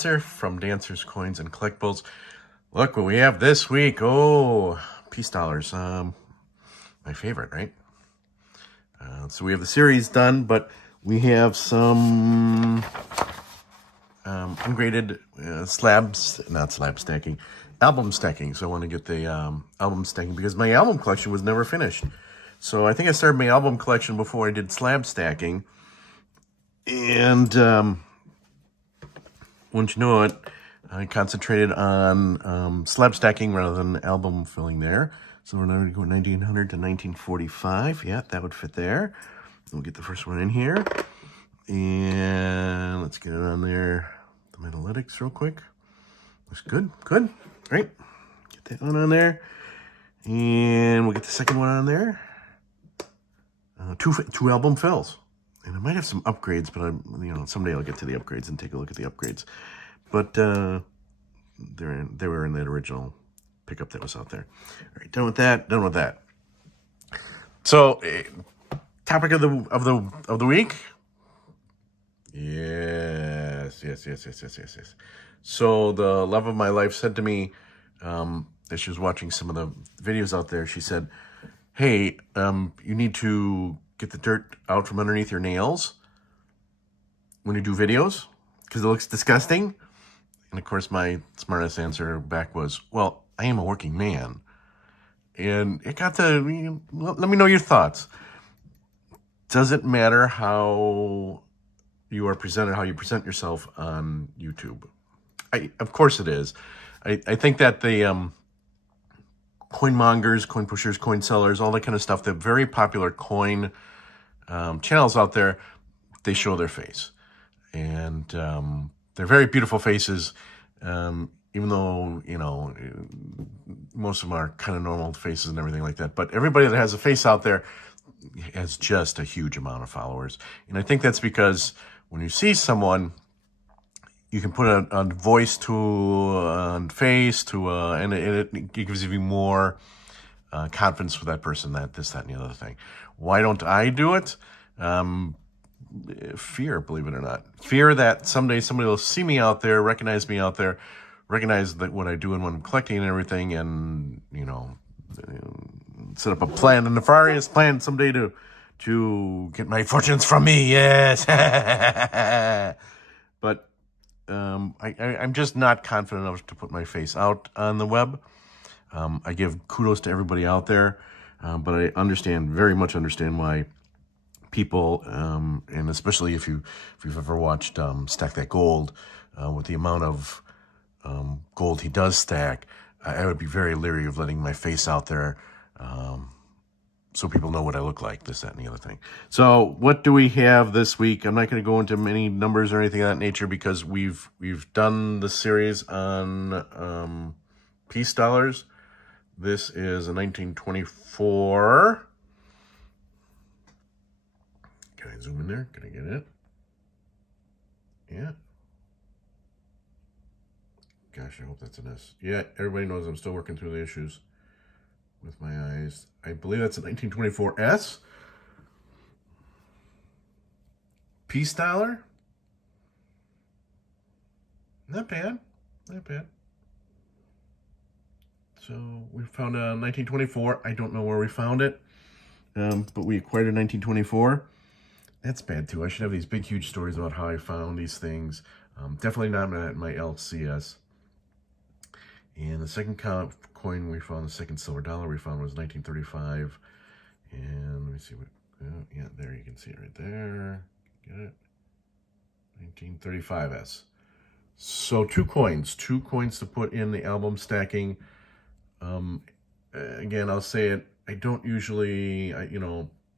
Dancer from Dancers, Coins, and Collectibles. Look what we have this week. Oh, peace dollars. My favorite, right? So we have the series done, but we have some ungraded not slab stacking, album stacking. So I want to get the album stacking because my album collection was never finished. So I think I started my album collection before I did slab stacking. And wouldn't you know it, I concentrated on slab stacking rather than album filling there. So we're now going to go 1900 to 1945. Yeah, that would fit there. We'll get the first one in here. And let's get it on there. The Metalytics real quick. Looks good. Good. Great. Get that one on there. And we'll get the second one on there. Two album fills. And I might have some upgrades, but someday I'll get to the upgrades and take a look at the upgrades. But they were in that original pickup that was out there. All right, done with that. Done with that. So, topic of the week. Yes. So the love of my life said to me, as she was watching some of the videos out there, she said, "Hey, you need to get the dirt out from underneath your nails when you do videos because it looks disgusting." And of course, my smartest answer back was, "Well, I am a working man." And it got to, let me know your thoughts. Does it matter how you are presented, how you present yourself on YouTube? Of course it is. I think that the coin mongers, coin pushers, coin sellers, all that kind of stuff, the very popular coin channels out there, they show their face. And they're very beautiful faces, even though, most of them are kind of normal faces and everything like that. But everybody that has a face out there has just a huge amount of followers. And I think that's because when you see someone, you can put a voice to a face and it gives you more confidence with that person, that this, that, and the other thing. Why don't I do it? Fear, believe it or not. Fear that someday somebody will see me out there, recognize me out there, recognize that what I do and what I'm collecting and everything, and, set up a plan, a nefarious plan someday to get my fortunes from me. Yes. But I'm just not confident enough to put my face out on the web. I give kudos to everybody out there, but I very much understand why people, and especially if you've ever watched Stack That Gold, with the amount of gold he does stack, I would be very leery of letting my face out there, so people know what I look like, this, that, and the other thing. So what do we have this week? I'm not going to go into many numbers or anything of that nature because we've done the series on peace dollars. This is a 1924. Can I zoom in there? Can I get it? Yeah. Gosh, I hope that's an S. Yeah, everybody knows I'm still working through the issues with my eyes. I believe that's a 1924 S. Peace dollar. Not bad. Not bad. So we found a 1924. I don't know where we found it, but we acquired a 1924. That's bad too. I should have these big, huge stories about how I found these things. Definitely not my LCS. And the second coin we found, the second silver dollar we found was 1935. And let me see what, yeah, there you can see it right there. Get it? 1935S. So two coins to put in the album stacking. Again, I'll say it, I don't usually,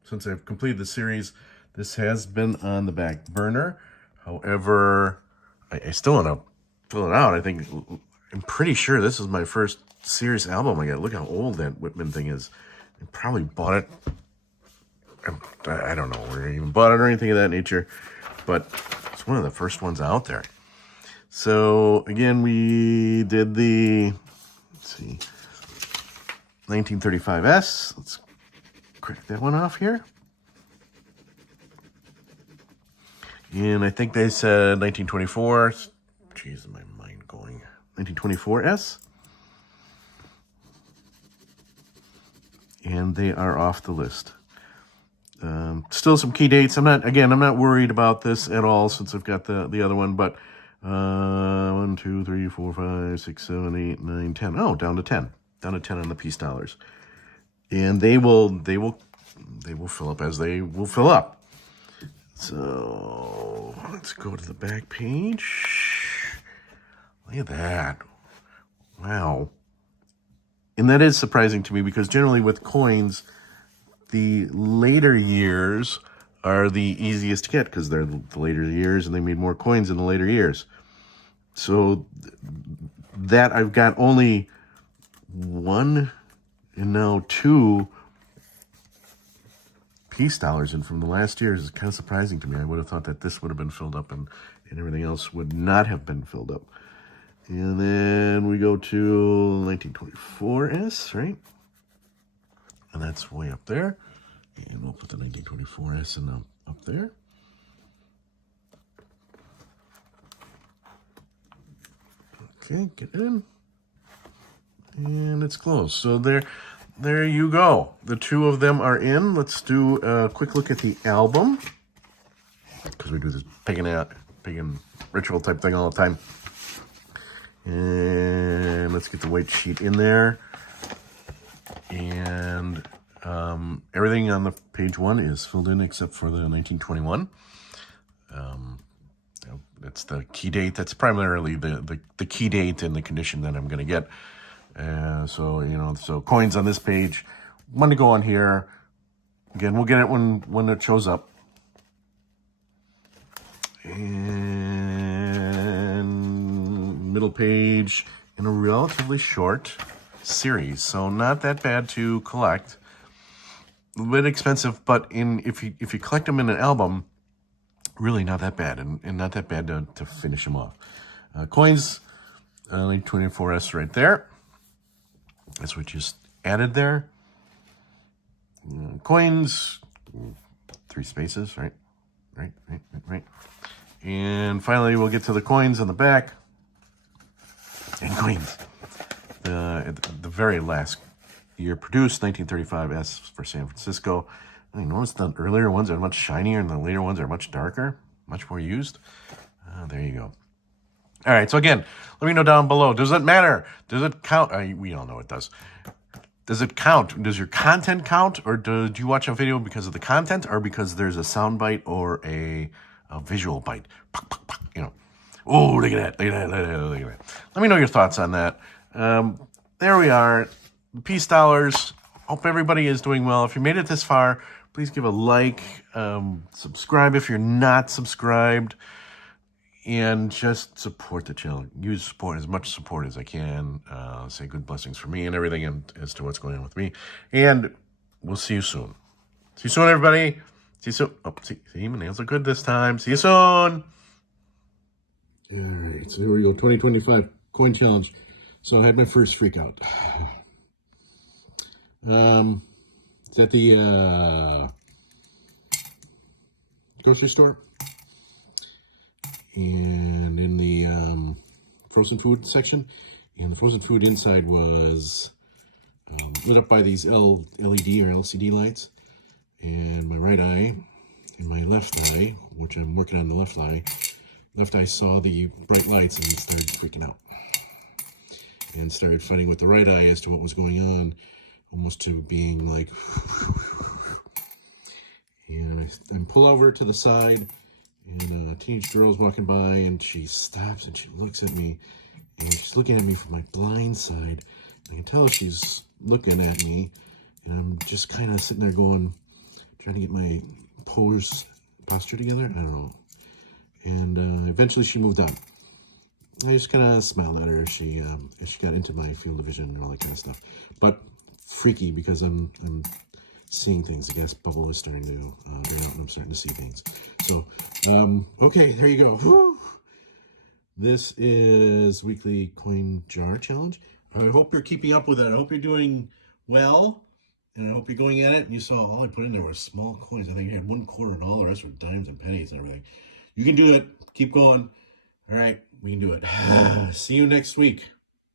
since I've completed the series, this has been on the back burner. However, I still want to fill it out. I'm pretty sure this is my first series album I got. Look how old that Whitman thing is. I probably bought it. I don't know where I even bought it or anything of that nature, but it's one of the first ones out there. So again, we did the, let's see, 1935S. Let's crack that one off here. And I think they said 1924. geez, my mind going. 1924S. And they are off the list. Still some key dates. I'm not worried about this at all since I've got the other one, but 1, 2, 3, 4, 5, 6, 7, 8, 9, 10. Oh, down to 10. Down to 10 on the peace dollars. And they will fill up as they will fill up. So let's go to the back page. Look at that. Wow. And that is surprising to me because generally with coins, the later years are the easiest to get because they're the later years and they made more coins in the later years. So that I've got only 1 and now 2 peace dollars in from the last year is kind of surprising to me. I would have thought that this would have been filled up and everything else would not have been filled up. And then we go to 1924S, right? And that's way up there. And we'll put the 1924S in up there. Okay, get it in. And it's closed. So there you go. The 2 of them are in. Let's do a quick look at the album. Because we do this pagan ritual type thing all the time. And let's get the white sheet in there. And everything on the page 1 is filled in except for the 1921. That's the key date. That's primarily the key date and the condition that I'm going to get. So coins on this page. Want to go on here. Again, we'll get it when it shows up. And middle page in a relatively short series, so not that bad to collect. A little bit expensive, but if you collect them in an album, really not that bad, and not that bad to finish them off. Coins, 24S right there. That's what just added there. Coins, 3 spaces, right. And finally, we'll get to the coins on the back. And coins. The very last year produced, 1935S for San Francisco. I noticed the earlier ones are much shinier and the later ones are much darker, much more used. There you go. All right, so again, let me know down below. Does it matter? Does it count? We all know it does. Does it count? Does your content count? Or did you watch a video because of the content or because there's a sound bite or a visual bite? Oh, look at that. Look at that. Let me know your thoughts on that. There we are. Peace dollars. Hope everybody is doing well. If you made it this far, please give a like. Subscribe if you're not subscribed. And just support the channel. Use support, as much support as I can. Say good blessings for me and everything and as to what's going on with me. And we'll see you soon. See you soon, everybody. See you soon. Oh, see, my nails are good this time. See you soon. All right, so here we go. 2025 coin challenge. So I had my first freak out. It's at the grocery store. And in the frozen food section. And the frozen food inside was lit up by these LED or LCD lights. And my right eye and my left eye, which I'm working on the left eye saw the bright lights and started freaking out. And started fighting with the right eye as to what was going on, almost to being like... And I pull over to the side, and a teenage girl's walking by, and she stops and she looks at me, and she's looking at me from my blind side. I can tell she's looking at me, and I'm just kind of sitting there going, trying to get my posture together. I don't know. And eventually she moved on. I just kind of smiled at her as she got into my field of vision and all that kind of stuff. But freaky because I'm seeing things. I guess bubble is starting to go out and I'm starting to see things. So, okay, there you go. Whew. This is weekly coin jar challenge. I hope you're keeping up with it. I hope you're doing well. And I hope you're going at it. And you saw all I put in there was small coins. I think I had 1/4 and all the rest were dimes and pennies and everything. You can do it. Keep going. All right. We can do it. See you next week.